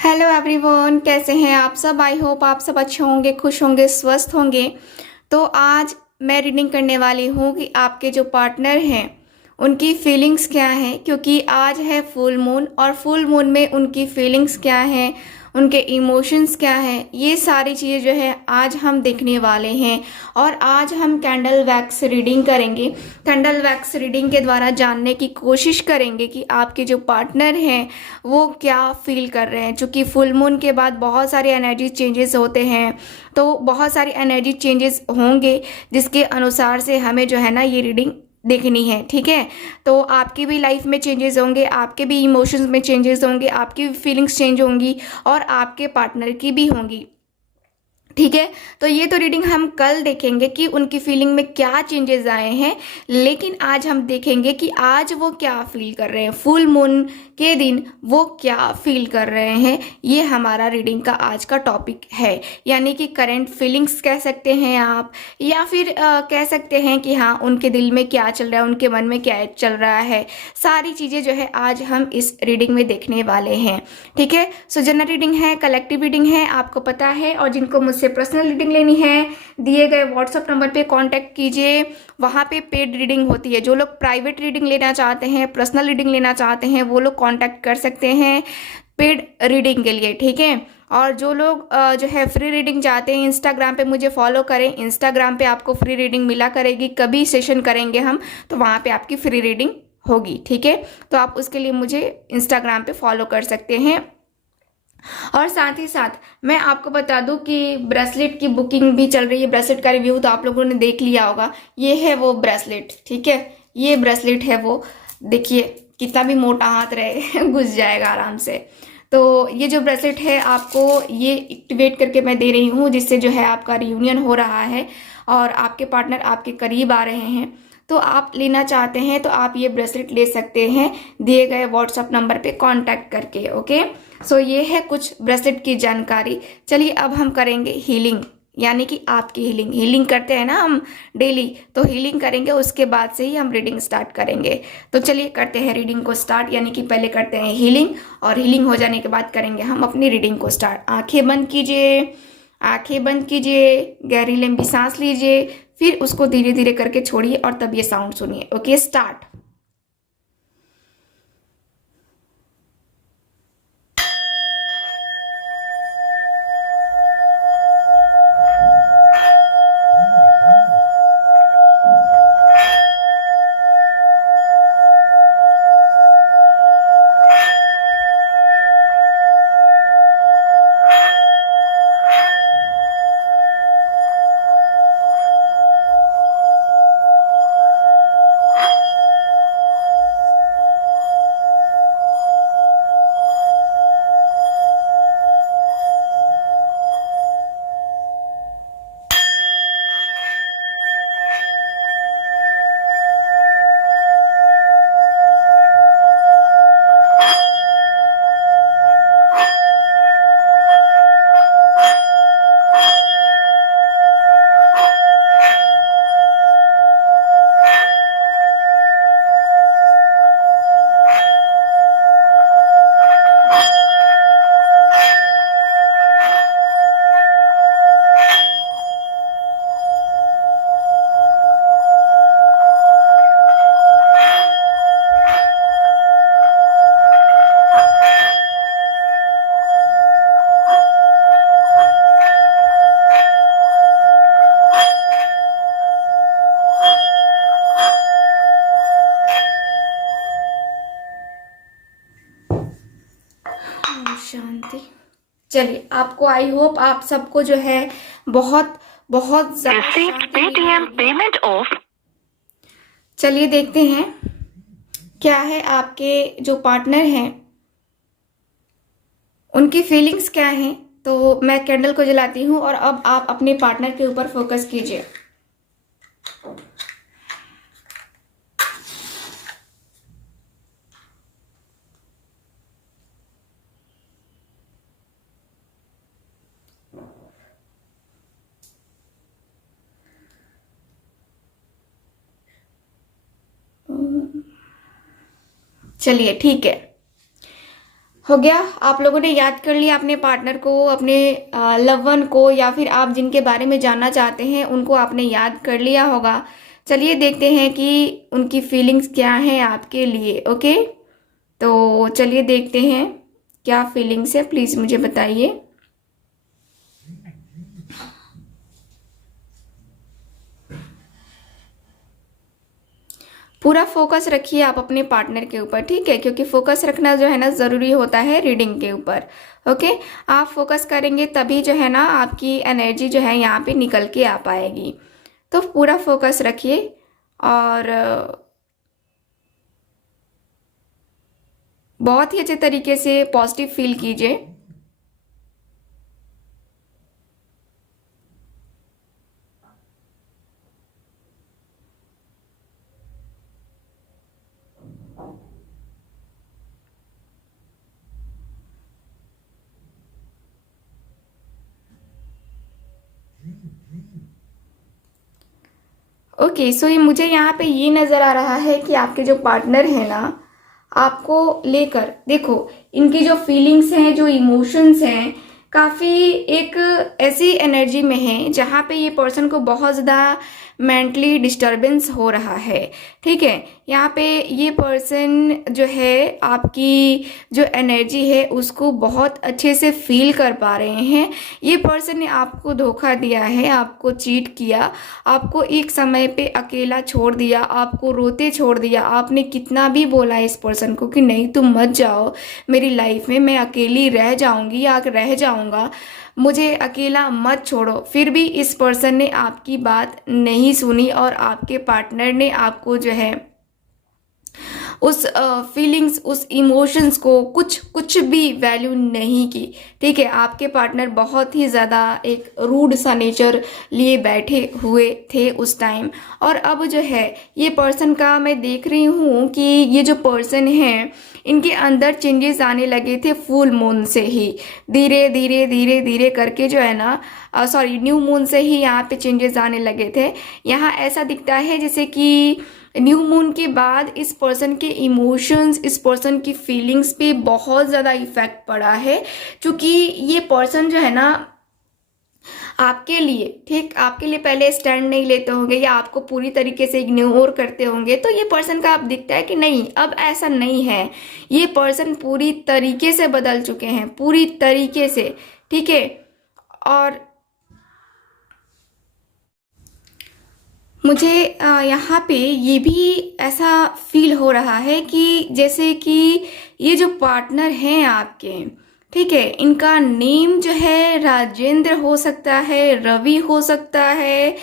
Hello everyone, कैसे हैं आप सब। आई होप आप सब अच्छे होंगे, खुश होंगे, स्वस्थ होंगे। तो आज मैं रीडिंग करने वाली हूँ कि आपके जो पार्टनर हैं उनकी फीलिंग्स क्या हैं, क्योंकि आज है फुल मून और फुल मून में उनकी फीलिंग्स क्या हैं, उनके इमोशंस क्या हैं, ये सारी चीज़ें जो है आज हम देखने वाले हैं। और आज हम कैंडल वैक्स रीडिंग करेंगे। कैंडल वैक्स रीडिंग के द्वारा जानने की कोशिश करेंगे कि आपके जो पार्टनर हैं वो क्या फील कर रहे हैं। चूँकि फुल मून के बाद बहुत सारे एनर्जी चेंजेस होते हैं, तो बहुत सारे एनर्जी चेंजेस होंगे जिसके अनुसार से हमें जो है ना ये रीडिंग देखनी है। ठीक है, तो आपकी भी लाइफ में चेंजेस होंगे, आपके भी इमोशंस में चेंजेस होंगे, आपकी भी फीलिंग्स चेंज होंगी और आपके पार्टनर की भी होंगी। ठीक है, तो ये तो रीडिंग हम कल देखेंगे कि उनकी फीलिंग में क्या चेंजेस आए हैं, लेकिन आज हम देखेंगे कि आज वो क्या फील कर रहे हैं, फुल मून के दिन वो क्या फील कर रहे हैं। ये हमारा रीडिंग का आज का टॉपिक है, यानी कि करंट फीलिंग्स कह सकते हैं आप, या फिर कह सकते हैं कि हाँ उनके दिल में क्या चल रहा है, उनके मन में क्या चल रहा है। सारी चीज़ें जो है आज हम इस रीडिंग में देखने वाले हैं। ठीक है, सो जनरल रीडिंग है, कलेक्टिव रीडिंग है, आपको पता है। और जिनको मुझसे पर्सनल रीडिंग लेनी है, दिए गए व्हाट्सएप नंबर पे कांटेक्ट कीजिए। वहाँ पे पेड रीडिंग होती है। जो लोग प्राइवेट रीडिंग लेना चाहते हैं, पर्सनल रीडिंग लेना चाहते हैं, वो लोग कांटेक्ट कर सकते हैं पेड रीडिंग के लिए। ठीक है, और जो लोग जो है फ्री रीडिंग चाहते हैं, इंस्टाग्राम पे मुझे फॉलो करें। इंस्टाग्राम पे आपको फ्री रीडिंग मिला करेगी, कभी सेशन करेंगे हम तो वहाँ पे आपकी फ्री रीडिंग होगी। ठीक है, तो आप उसके लिए मुझे इंस्टाग्राम पे फॉलो कर सकते हैं। और साथ ही साथ मैं आपको बता दूं कि ब्रेसलेट की बुकिंग भी चल रही है। ब्रेसलेट का रिव्यू तो आप लोगों ने देख लिया होगा। ये है वो ब्रेसलेट। ठीक है, ये ब्रेसलेट है वो। देखिए कितना भी मोटा हाथ रहे घुस जाएगा आराम से। तो ये जो ब्रेसलेट है आपको ये एक्टिवेट करके मैं दे रही हूँ, जिससे जो है आपका रियूनियन हो रहा है और आपके पार्टनर आपके करीब आ रहे हैं। तो आप लेना चाहते हैं तो आप ये ब्रेसलेट ले सकते हैं दिए गए व्हाट्सएप नंबर पे कांटेक्ट करके। ओके, सो ये है कुछ ब्रेसलेट की जानकारी। चलिए अब हम करेंगे हीलिंग, यानी कि आपकी हीलिंग करते हैं ना हम डेली, तो हीलिंग करेंगे, उसके बाद से ही हम रीडिंग स्टार्ट करेंगे। तो चलिए करते हैं रीडिंग को स्टार्ट, यानी कि पहले करते हैं हीलिंग और हीलिंग हो जाने के बाद करेंगे हम अपनी रीडिंग को स्टार्ट। आंखें बंद कीजिए, आंखें बंद कीजिए, गहरी लंबी सांस लीजिए, फिर उसको धीरे धीरे करके छोड़िए और तब ये साउंड सुनिए। Okay, start. शांति। चलिए, आपको आई होप आप सबको जो है बहुत बहुत पेमेंट ऑफ। चलिए देखते हैं क्या है आपके जो पार्टनर हैं उनकी फीलिंग्स क्या हैं। तो मैं कैंडल को जलाती हूँ और अब आप अपने पार्टनर के ऊपर फोकस कीजिए। चलिए ठीक है, हो गया। आप लोगों ने याद कर लिया अपने पार्टनर को, अपने लव वन को, या फिर आप जिनके बारे में जानना चाहते हैं उनको आपने याद कर लिया होगा। चलिए देखते हैं कि उनकी फीलिंग्स क्या हैं आपके लिए। ओके, तो चलिए देखते हैं क्या फीलिंग्स है, प्लीज़ मुझे बताइए। पूरा फोकस रखिए आप अपने पार्टनर के ऊपर, ठीक है, क्योंकि फोकस रखना जो है ना ज़रूरी होता है रीडिंग के ऊपर। ओके, आप फोकस करेंगे तभी जो है ना आपकी एनर्जी जो है यहाँ पे निकल के आ पाएगी। तो पूरा फोकस रखिए और बहुत ही अच्छे तरीके से पॉजिटिव फील कीजिए। ओके, सो ये मुझे यहाँ पे ये नज़र आ रहा है कि आपके जो पार्टनर है ना, आपको लेकर देखो, इनकी जो फीलिंग्स हैं, जो इमोशंस हैं, काफ़ी एक ऐसी एनर्जी में है जहाँ पे ये पर्सन को बहुत ज़्यादा मेंटली डिस्टरबेंस हो रहा है। ठीक है, यहाँ पे ये पर्सन जो है आपकी जो एनर्जी है उसको बहुत अच्छे से फील कर पा रहे हैं। ये पर्सन ने आपको धोखा दिया है, आपको चीट किया, आपको एक समय पे अकेला छोड़ दिया, आपको रोते छोड़ दिया। आपने कितना भी बोला इस पर्सन को कि नहीं तुम मत जाओ मेरी लाइफ में, मैं अकेली रह जाऊंगी या रह जाऊंगा, मुझे अकेला मत छोड़ो, फिर भी इस पर्सन ने आपकी बात नहीं सुनी और आपके पार्टनर ने आपको जो है उस फीलिंग्स, उस इमोशंस को कुछ भी वैल्यू नहीं की। ठीक है, आपके पार्टनर बहुत ही ज़्यादा एक रूड सा नेचर लिए बैठे हुए थे उस टाइम। और अब जो है ये पर्सन का मैं देख रही हूँ कि ये जो पर्सन है इनके अंदर चेंजेस आने लगे थे फुल मून से ही, धीरे धीरे धीरे धीरे करके जो है ना, सॉरी न्यू मून से ही यहाँ पे चेंजेस आने लगे थे। यहाँ ऐसा दिखता है जैसे कि न्यू मून के बाद इस पर्सन के इमोशंस, इस पर्सन की फीलिंग्स पे बहुत ज़्यादा इफेक्ट पड़ा है, क्योंकि ये पर्सन जो है ना आपके लिए, ठीक, आपके लिए पहले स्टैंड नहीं लेते होंगे या आपको पूरी तरीके से इग्नोर करते होंगे। तो ये पर्सन का अब दिखता है कि नहीं, अब ऐसा नहीं है, ये पर्सन पूरी तरीके से बदल चुके हैं, पूरी तरीके से। ठीक है, और मुझे यहाँ पे ये भी ऐसा फील हो रहा है कि जैसे कि ये जो पार्टनर हैं आपके, ठीक है, इनका नेम जो है राजेंद्र हो सकता है, रवि हो सकता है,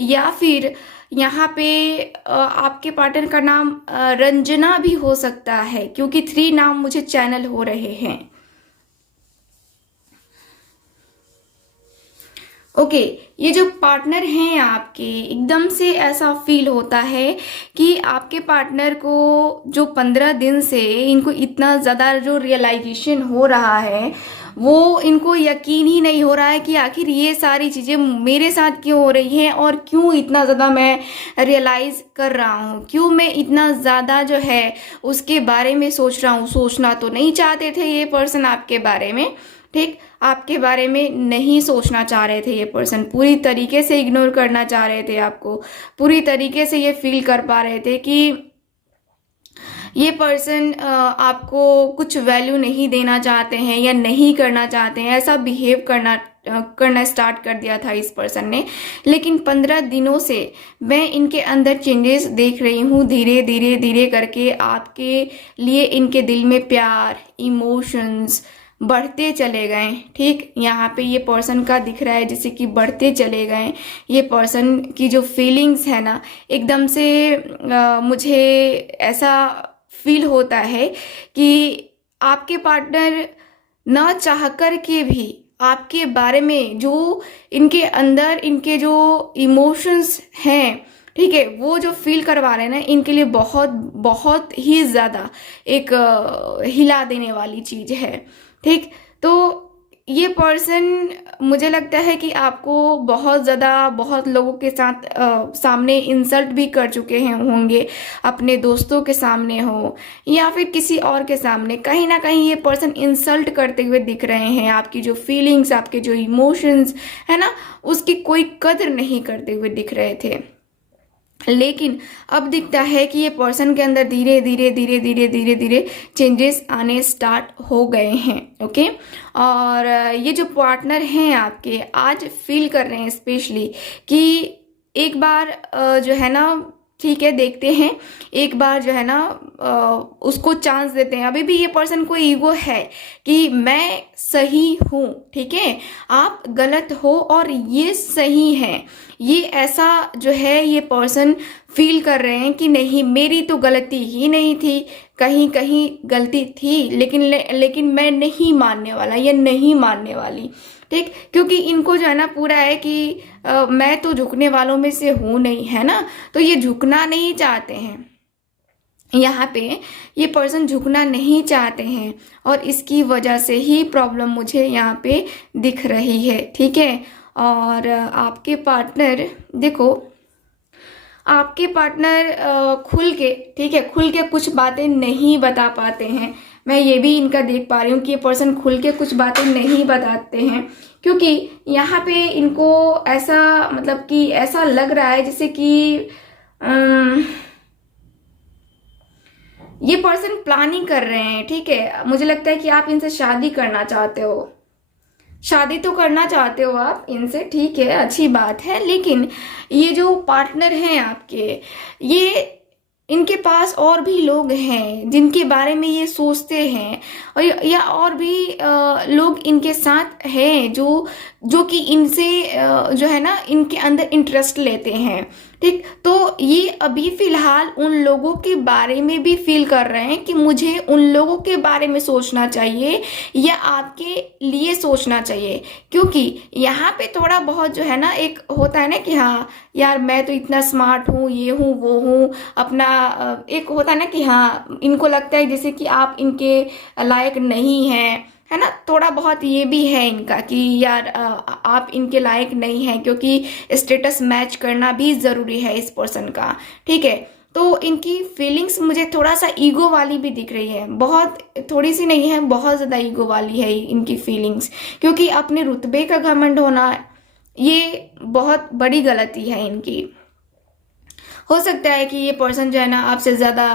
या फिर यहाँ पे आपके पार्टनर का नाम रंजना भी हो सकता है, क्योंकि 3 नाम मुझे चैनल हो रहे हैं। ओके, ये जो पार्टनर हैं आपके, एकदम से ऐसा फील होता है कि आपके पार्टनर को जो 15 दिन से इनको इतना ज़्यादा जो रियलाइजेशन हो रहा है, वो इनको यकीन ही नहीं हो रहा है कि आखिर ये सारी चीज़ें मेरे साथ क्यों हो रही हैं और क्यों इतना ज़्यादा मैं रियलाइज़ कर रहा हूँ, क्यों मैं इतना ज़्यादा जो है उसके बारे में सोच रहा हूँ। सोचना तो नहीं चाहते थे ये पर्सन आपके बारे में, ठीक, आपके बारे में नहीं सोचना चाह रहे थे ये पर्सन, पूरी तरीके से इग्नोर करना चाह रहे थे आपको, पूरी तरीके से ये फील कर पा रहे थे कि ये पर्सन आपको कुछ वैल्यू नहीं देना चाहते हैं या नहीं करना चाहते हैं, ऐसा बिहेव करना स्टार्ट कर दिया था इस पर्सन ने। लेकिन 15 दिनों से मैं इनके अंदर चेंजेस देख रही हूँ, धीरे धीरे धीरे करके आपके लिए इनके दिल में प्यार, इमोशंस बढ़ते चले गए। ठीक, यहाँ पे ये पर्सन का दिख रहा है जैसे कि बढ़ते चले गए। ये पर्सन की जो फीलिंग्स है ना, एकदम से मुझे ऐसा फील होता है कि आपके पार्टनर ना चाह कर के भी आपके बारे में जो इनके अंदर इनके जो इमोशंस हैं, ठीक है, वो जो फील करवा रहे हैं ना, इनके लिए बहुत बहुत ही ज़्यादा एक हिला देने वाली चीज़ है। ठीक, तो ये पर्सन मुझे लगता है कि आपको बहुत ज़्यादा बहुत लोगों के साथ सामने इंसल्ट भी कर चुके हैं होंगे, अपने दोस्तों के सामने हो या फिर किसी और के सामने। कहीं ना कहीं ये पर्सन इंसल्ट करते हुए दिख रहे हैं। आपकी जो फीलिंग्स, आपके जो इमोशंस है ना, उसकी कोई कदर नहीं करते हुए दिख रहे थे। लेकिन अब दिखता है कि ये पर्सन के अंदर धीरे धीरे धीरे धीरे धीरे धीरे चेंजेस आने स्टार्ट हो गए हैं। ओके, और ये जो पार्टनर हैं आपके, आज फील कर रहे हैं स्पेशली कि एक बार जो है ना, ठीक है देखते हैं, एक बार जो है ना उसको चांस देते हैं। अभी भी ये पर्सन को ईगो है कि मैं सही हूँ, ठीक है, आप गलत हो और ये सही है। ये ऐसा जो है ये पर्सन फील कर रहे हैं कि नहीं, मेरी तो गलती ही नहीं थी, कहीं कहीं गलती थी, लेकिन मैं नहीं मानने वाला, ये नहीं मानने वाली, ठीक। क्योंकि इनको जो है ना पूरा है कि मैं तो झुकने वालों में से हूं नहीं, है ना। तो ये झुकना नहीं चाहते हैं, यहाँ पे ये पर्सन झुकना नहीं चाहते हैं और इसकी वजह से ही प्रॉब्लम मुझे यहाँ पे दिख रही है, ठीक है। और आपके पार्टनर, देखो आपके पार्टनर खुल के, ठीक है, खुल के कुछ बातें नहीं बता पाते हैं। मैं ये भी इनका देख पा रही हूँ कि ये पर्सन खुल के कुछ बातें नहीं बताते हैं, क्योंकि यहाँ पे इनको ऐसा मतलब कि ऐसा लग रहा है जैसे कि ये पर्सन प्लानिंग कर रहे हैं, ठीक है। मुझे लगता है कि आप इनसे शादी करना चाहते हो, शादी तो करना चाहते हो आप इनसे, ठीक है, अच्छी बात है। लेकिन ये जो पार्टनर हैं आपके, ये इनके पास और भी लोग हैं जिनके बारे में ये सोचते हैं, और या और भी लोग इनके साथ हैं जो कि इनसे जो है ना इनके अंदर इंटरेस्ट लेते हैं, ठीक। तो ये अभी फिलहाल उन लोगों के बारे में भी फील कर रहे हैं कि मुझे उन लोगों के बारे में सोचना चाहिए या आपके लिए सोचना चाहिए, क्योंकि यहाँ पे थोड़ा बहुत जो है ना एक होता है ना कि हाँ यार मैं तो इतना स्मार्ट हूँ, ये हूँ वो हूँ, अपना एक होता है ना कि हाँ इनको लगता है जैसे कि आप इनके लायक नहीं हैं, है ना। थोड़ा बहुत ये भी है इनका कि यार आप इनके लायक नहीं हैं, क्योंकि स्टेटस मैच करना भी ज़रूरी है इस पर्सन का, ठीक है। तो इनकी फीलिंग्स मुझे थोड़ा सा ईगो वाली भी दिख रही है, बहुत थोड़ी सी नहीं है, बहुत ज़्यादा ईगो वाली है इनकी फीलिंग्स, क्योंकि अपने रुतबे का घमंड होना ये बहुत बड़ी गलती है इनकी। हो सकता है कि ये पर्सन जो है ना आपसे ज़्यादा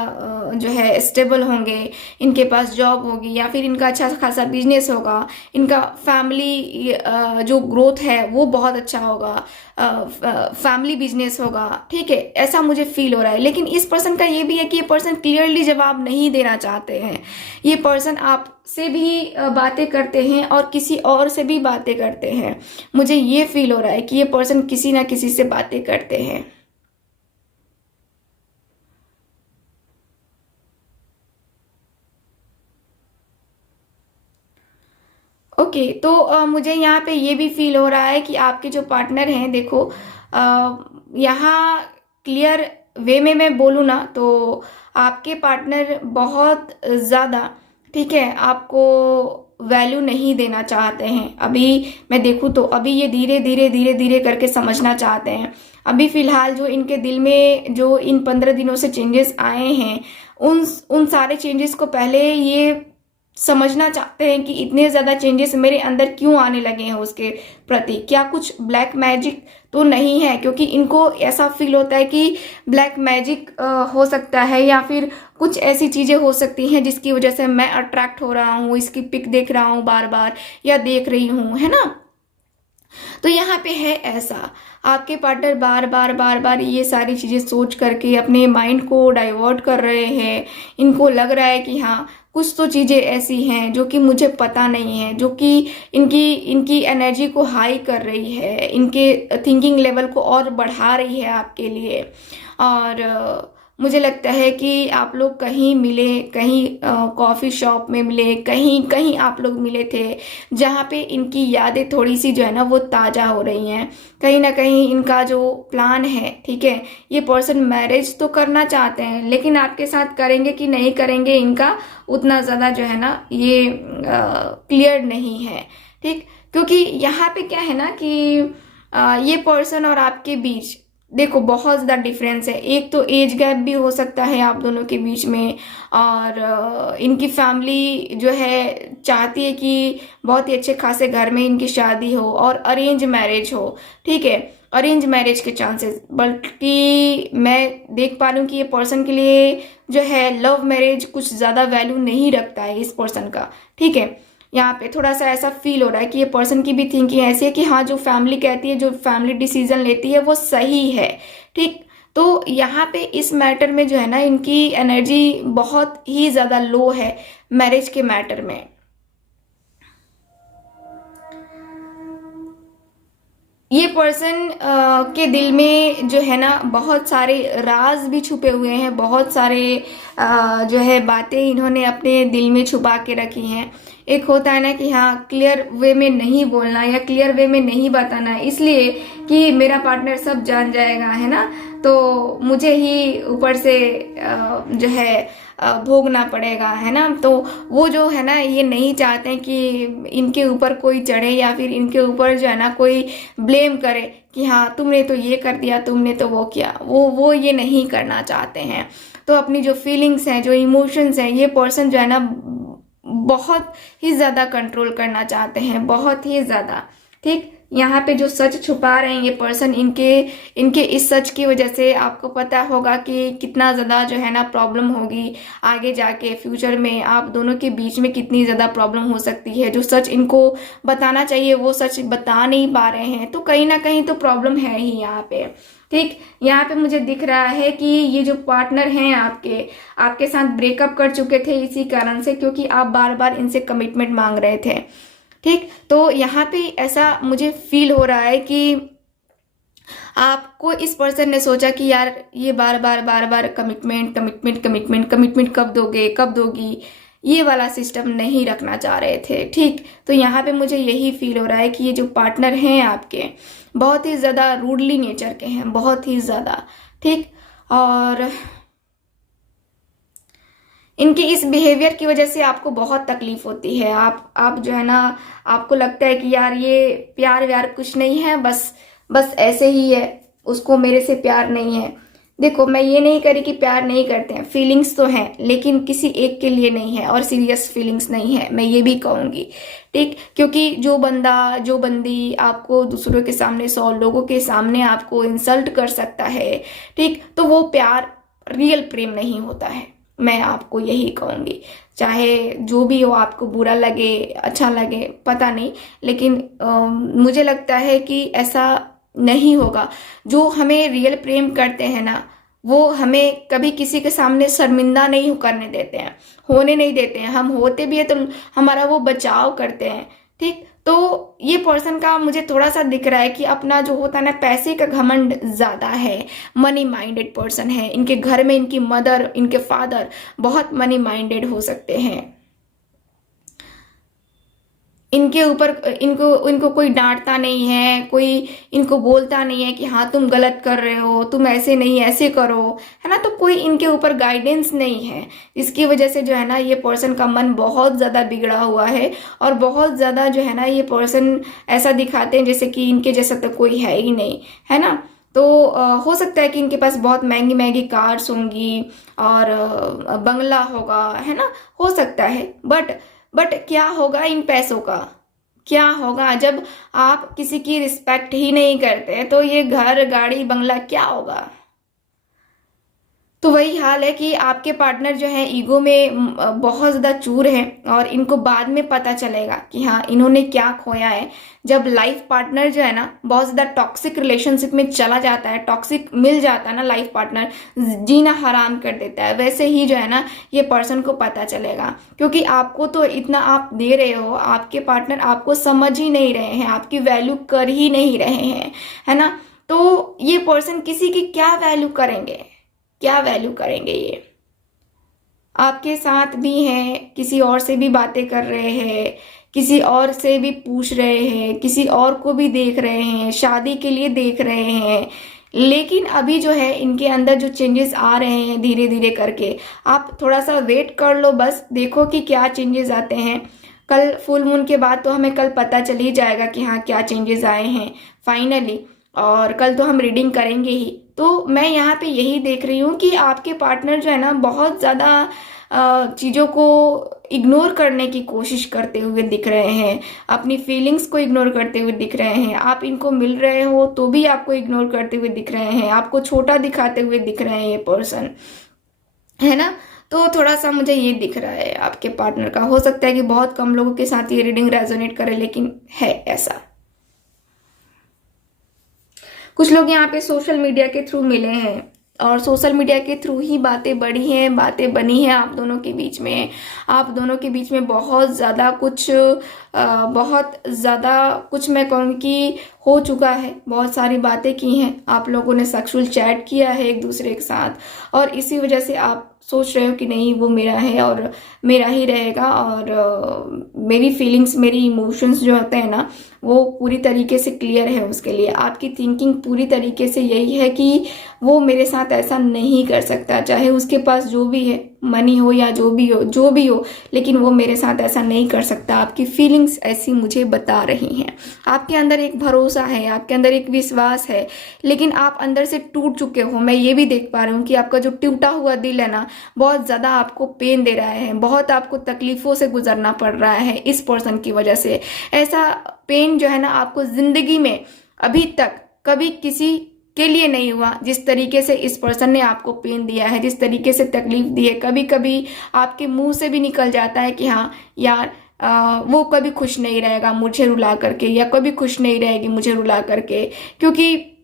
जो है स्टेबल होंगे, इनके पास जॉब होगी या फिर इनका अच्छा खासा बिजनेस होगा, इनका फैमिली जो ग्रोथ है वो बहुत अच्छा होगा, फैमिली बिजनेस होगा, ठीक है, ऐसा मुझे फील हो रहा है। लेकिन इस पर्सन का ये भी है कि ये पर्सन क्लियरली जवाब नहीं देना चाहते हैं। ये पर्सन आपसे भी बातें करते हैं और किसी और से भी बातें करते हैं। मुझे ये फील हो रहा है कि ये पर्सन किसी ना किसी से बातें करते हैं। ओके, तो मुझे यहाँ पे ये भी फील हो रहा है कि आपके जो पार्टनर हैं, देखो यहाँ क्लियर वे में मैं बोलूँ ना तो आपके पार्टनर बहुत ज़्यादा, ठीक है, आपको वैल्यू नहीं देना चाहते हैं। अभी मैं देखूँ तो अभी ये धीरे धीरे धीरे धीरे करके समझना चाहते हैं। अभी फ़िलहाल जो इनके दिल में जो इन 15 दिनों से चेंजेस आए हैं, उन सारे चेंजेस को पहले ये समझना चाहते हैं कि इतने ज़्यादा चेंजेस मेरे अंदर क्यों आने लगे हैं उसके प्रति। क्या कुछ ब्लैक मैजिक तो नहीं है, क्योंकि इनको ऐसा फील होता है कि ब्लैक मैजिक हो सकता है या फिर कुछ ऐसी चीज़ें हो सकती हैं जिसकी वजह से मैं अट्रैक्ट हो रहा हूँ, इसकी पिक देख रहा हूँ बार बार या देख रही हूँ, है ना। तो यहाँ पे है ऐसा, आपके पार्टनर बार बार बार बार ये सारी चीज़ें सोच करके अपने माइंड को डाइवर्ट कर रहे हैं। इनको लग रहा है कि हाँ कुछ तो चीज़ें ऐसी हैं जो कि मुझे पता नहीं है, जो कि इनकी इनकी एनर्जी को हाई कर रही है, इनके थिंकिंग लेवल को और बढ़ा रही है आपके लिए। और मुझे लगता है कि आप लोग कहीं मिले, कहीं कॉफ़ी शॉप में मिले, कहीं कहीं आप लोग मिले थे, जहाँ पे इनकी यादें थोड़ी सी जो है ना वो ताज़ा हो रही हैं। कहीं ना कहीं इनका जो प्लान है, ठीक है, ये पर्सन मैरिज तो करना चाहते हैं, लेकिन आपके साथ करेंगे कि नहीं करेंगे इनका उतना ज़्यादा जो है ना ये क्लियर नहीं है। ठीक, क्योंकि यहाँ पे क्या है ना कि ये पर्सन और आपके बीच देखो बहुत ज़्यादा डिफरेंस है। एक तो एज गैप भी हो सकता है आप दोनों के बीच में, और इनकी फैमिली जो है चाहती है कि बहुत ही अच्छे खासे घर में इनकी शादी हो और अरेंज मैरिज हो। ठीक है, अरेंज मैरिज के चांसेस, बल्कि मैं देख पा रही हूँ कि ये पर्सन के लिए जो है लव मैरिज कुछ ज़्यादा वैल्यू नहीं रखता है इस पर्सन का। ठीक है, यहाँ पे थोड़ा सा ऐसा फील हो रहा है कि ये पर्सन की भी थिंकिंग ऐसी है कि हाँ, जो फैमिली कहती है, जो फैमिली डिसीजन लेती है वो सही है। ठीक, तो यहाँ पे इस मैटर में जो है ना इनकी एनर्जी बहुत ही ज़्यादा लो है मैरिज के मैटर में। ये पर्सन के दिल में जो है ना बहुत सारे राज भी छुपे हुए हैं, बहुत सारे जो है बातें इन्होंने अपने दिल में छुपा के रखी हैं। एक होता है ना कि हाँ, क्लियर वे में नहीं बोलना या क्लियर वे में नहीं बताना, इसलिए कि मेरा पार्टनर सब जान जाएगा, है ना, तो मुझे ही ऊपर से जो है भोगना पड़ेगा, है ना। तो वो जो है ना ये नहीं चाहते हैं कि इनके ऊपर कोई चढ़े या फिर इनके ऊपर जो है ना कोई ब्लेम करे कि हाँ तुमने तो ये कर दिया, तुमने तो वो किया, वो ये नहीं करना चाहते हैं। तो अपनी जो फीलिंग्स हैं, जो इमोशंस हैं, ये पर्सन जो है ना बहुत ही ज़्यादा कंट्रोल करना चाहते हैं, बहुत ही ज़्यादा। ठीक, यहाँ पे जो सच छुपा रहे हैं ये पर्सन, इनके इस सच की वजह से आपको पता होगा कि कितना ज़्यादा जो है ना प्रॉब्लम होगी आगे जाके फ्यूचर में, आप दोनों के बीच में कितनी ज़्यादा प्रॉब्लम हो सकती है। जो सच इनको बताना चाहिए वो सच बता नहीं पा रहे हैं, तो कहीं ना कहीं तो प्रॉब्लम है ही यहाँ पे। ठीक, यहाँ पे मुझे दिख रहा है कि ये जो पार्टनर हैं आपके साथ ब्रेकअप कर चुके थे इसी कारण से, क्योंकि आप बार बार इनसे कमिटमेंट मांग रहे थे। ठीक, तो यहाँ पे ऐसा मुझे फील हो रहा है कि आपको इस पर्सन ने सोचा कि यार ये बार बार कमिटमेंट कमिटमेंट कमिटमेंट कमिटमेंट कब दोगे, कब दोगी, ये वाला सिस्टम नहीं रखना चाह रहे थे। ठीक, तो यहाँ पे मुझे यही फील हो रहा है कि ये जो पार्टनर हैं आपके बहुत ही ज़्यादा रूडली नेचर के हैं, बहुत ही ज़्यादा। ठीक, और इनके इस बिहेवियर की वजह से आपको बहुत तकलीफ होती है। आप जो है ना, आपको लगता है कि यार ये प्यार व्यार कुछ नहीं है, बस ऐसे ही है, उसको मेरे से प्यार नहीं है। देखो, मैं ये नहीं करी कि प्यार नहीं करते हैं, फीलिंग्स तो हैं, लेकिन किसी एक के लिए नहीं है और सीरियस फीलिंग्स नहीं है, मैं ये भी कहूँगी। ठीक, क्योंकि जो बंदा, जो बंदी आपको दूसरों के सामने, 100 लोगों के सामने आपको इंसल्ट कर सकता है, ठीक, तो वो प्यार, रियल प्रेम नहीं होता है। मैं आपको यही कहूँगी, चाहे जो भी हो, आपको बुरा लगे अच्छा लगे पता नहीं, लेकिन मुझे लगता है कि ऐसा नहीं होगा। जो हमें रियल प्रेम करते हैं ना, वो हमें कभी किसी के सामने शर्मिंदा नहीं करने देते हैं, होने नहीं देते हैं। हम होते भी है तो हमारा वो बचाव करते हैं। ठीक, तो ये पर्सन का मुझे थोड़ा सा दिख रहा है कि अपना जो होता है ना पैसे का घमंड ज़्यादा है, मनी माइंडेड पर्सन है। इनके घर में इनकी मदर, इनके फादर बहुत मनी माइंडेड हो सकते हैं। इनके ऊपर इनको कोई डांटता नहीं है, कोई इनको बोलता नहीं है कि हाँ तुम गलत कर रहे हो, तुम ऐसे नहीं ऐसे करो, है ना। तो कोई इनके ऊपर गाइडेंस नहीं है, इसकी वजह से जो है ना ये पर्सन का मन बहुत ज़्यादा बिगड़ा हुआ है और बहुत ज़्यादा जो है ना ये पर्सन ऐसा दिखाते हैं जैसे कि इनके जैसा तो कोई है ही नहीं, है ना। तो हो सकता है कि इनके पास बहुत महंगी महंगी कार्स होंगी और बंगला होगा, है ना, हो सकता है। बट क्या होगा इन पैसों का, क्या होगा जब आप किसी की रिस्पेक्ट ही नहीं करते, तो ये घर गाड़ी बंगला क्या होगा। तो वही हाल है कि आपके पार्टनर जो है ईगो में बहुत ज़्यादा चूर है और इनको बाद में पता चलेगा कि हाँ इन्होंने क्या खोया है। जब लाइफ पार्टनर जो है ना बहुत ज़्यादा टॉक्सिक रिलेशनशिप में चला जाता है, टॉक्सिक मिल जाता है ना, लाइफ पार्टनर जीना हराम कर देता है, वैसे ही जो है ना ये पर्सन को पता चलेगा। क्योंकि आपको तो इतना आप दे रहे हो, आपके पार्टनर आपको समझ ही नहीं रहे हैं, आपकी वैल्यू कर ही नहीं रहे हैं, है ना। तो ये पर्सन किसी की क्या वैल्यू करेंगे, क्या वैल्यू करेंगे ये, आपके साथ भी हैं, किसी और से भी बातें कर रहे हैं, किसी और से भी पूछ रहे हैं, किसी और को भी देख रहे हैं, शादी के लिए देख रहे हैं, लेकिन अभी जो है इनके अंदर जो चेंजेस आ रहे हैं धीरे धीरे करके, आप थोड़ा सा वेट कर लो, बस देखो कि क्या चेंजेस आते हैं। कल फुल मून के बाद तो हमें कल पता चल ही जाएगा कि हाँ क्या चेंजेस आए हैं फाइनली, और कल तो हम रीडिंग करेंगे ही। तो मैं यहाँ पे यही देख रही हूँ कि आपके पार्टनर जो है ना बहुत ज़्यादा चीज़ों को इग्नोर करने की कोशिश करते हुए दिख रहे हैं, अपनी फीलिंग्स को इग्नोर करते हुए दिख रहे हैं। आप इनको मिल रहे हो तो भी आपको इग्नोर करते हुए दिख रहे हैं, आपको छोटा दिखाते हुए दिख रहे हैं ये पर्सन, है ना। तो थोड़ा सा मुझे ये दिख रहा है आपके पार्टनर का। हो सकता है कि बहुत कम लोगों के साथ ये रीडिंग रेजोनेट करे, लेकिन है ऐसा। कुछ लोग यहाँ पे सोशल मीडिया के थ्रू मिले हैं और सोशल मीडिया के थ्रू ही बातें बढ़ी हैं, बातें बनी हैं आप दोनों के बीच में। आप दोनों के बीच में बहुत ज़्यादा कुछ मैं कहूँ कि हो चुका है, बहुत सारी बातें की हैं आप लोगों ने, सेक्सुअल चैट किया है एक दूसरे के साथ, और इसी वजह से आप सोच रहे हो कि नहीं वो मेरा है और मेरा ही रहेगा, और मेरी फीलिंग्स, मेरी इमोशंस जो होते हैं ना वो पूरी तरीके से क्लियर है उसके लिए। आपकी थिंकिंग पूरी तरीके से यही है कि वो मेरे साथ ऐसा नहीं कर सकता, चाहे उसके पास जो भी है, मनी हो या जो भी हो, लेकिन वो मेरे साथ ऐसा नहीं कर सकता। आपकी फीलिंग्स ऐसी मुझे बता रही हैं। आपके अंदर एक भरोसा है, आपके अंदर एक विश्वास है, लेकिन आप अंदर से टूट चुके हो। मैं ये भी देख पा रही हूँ कि आपका जो टूटा हुआ दिल है ना बहुत ज़्यादा आपको पेन दे रहा है, बहुत आपको तकलीफ़ों से गुजरना पड़ रहा है इस पर्सन की वजह से। ऐसा पेन जो है ना आपको ज़िंदगी में अभी तक कभी किसी के लिए नहीं हुआ जिस तरीके से इस पर्सन ने आपको पेन दिया है, जिस तरीके से तकलीफ दी है। कभी कभी आपके मुंह से भी निकल जाता है कि हाँ यार वो कभी खुश नहीं रहेगा मुझे रुला करके, या कभी खुश नहीं रहेगी मुझे रुला करके, क्योंकि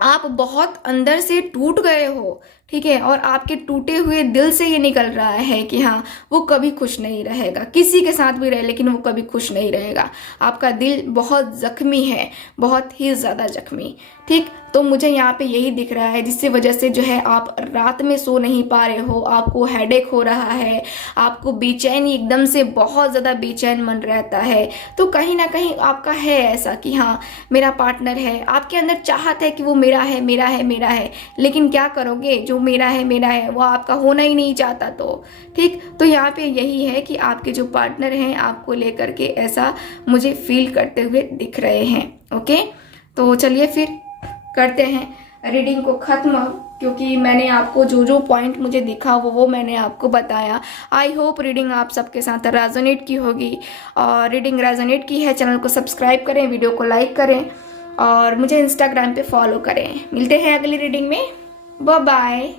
आप बहुत अंदर से टूट गए हो, ठीक है। और आपके टूटे हुए दिल से ये निकल रहा है कि हाँ वो कभी खुश नहीं रहेगा, किसी के साथ भी रहे लेकिन वो कभी खुश नहीं रहेगा। आपका दिल बहुत जख्मी है, बहुत ही ज़्यादा जख्मी, ठीक। तो मुझे यहाँ पे यही दिख रहा है, जिसकी वजह से जो है आप रात में सो नहीं पा रहे हो, आपको हेडेक हो रहा है, आपको बेचैनी, एकदम से बहुत ज़्यादा बेचैन मन रहता है। तो कहीं ना कहीं आपका है ऐसा कि हाँ मेरा पार्टनर है, आपके अंदर चाहत है कि वो मेरा है मेरा है मेरा है, लेकिन क्या करोगे, जो मेरा है वो आपका होना ही नहीं चाहता। तो ठीक, तो यहाँ पे यही है कि आपके जो पार्टनर हैं आपको लेकर के ऐसा मुझे फील करते हुए दिख रहे हैं। ओके, तो चलिए फिर करते हैं रीडिंग को ख़त्म, क्योंकि मैंने आपको जो जो पॉइंट मुझे दिखा वो मैंने आपको बताया। आई होप रीडिंग आप सबके साथ रेजोनेट की होगी, और रीडिंग रेजोनेट की है चैनल को सब्सक्राइब करें, वीडियो को लाइक करें और मुझे इंस्टाग्राम पे फॉलो करें। मिलते हैं अगली रीडिंग में, बाय बाय।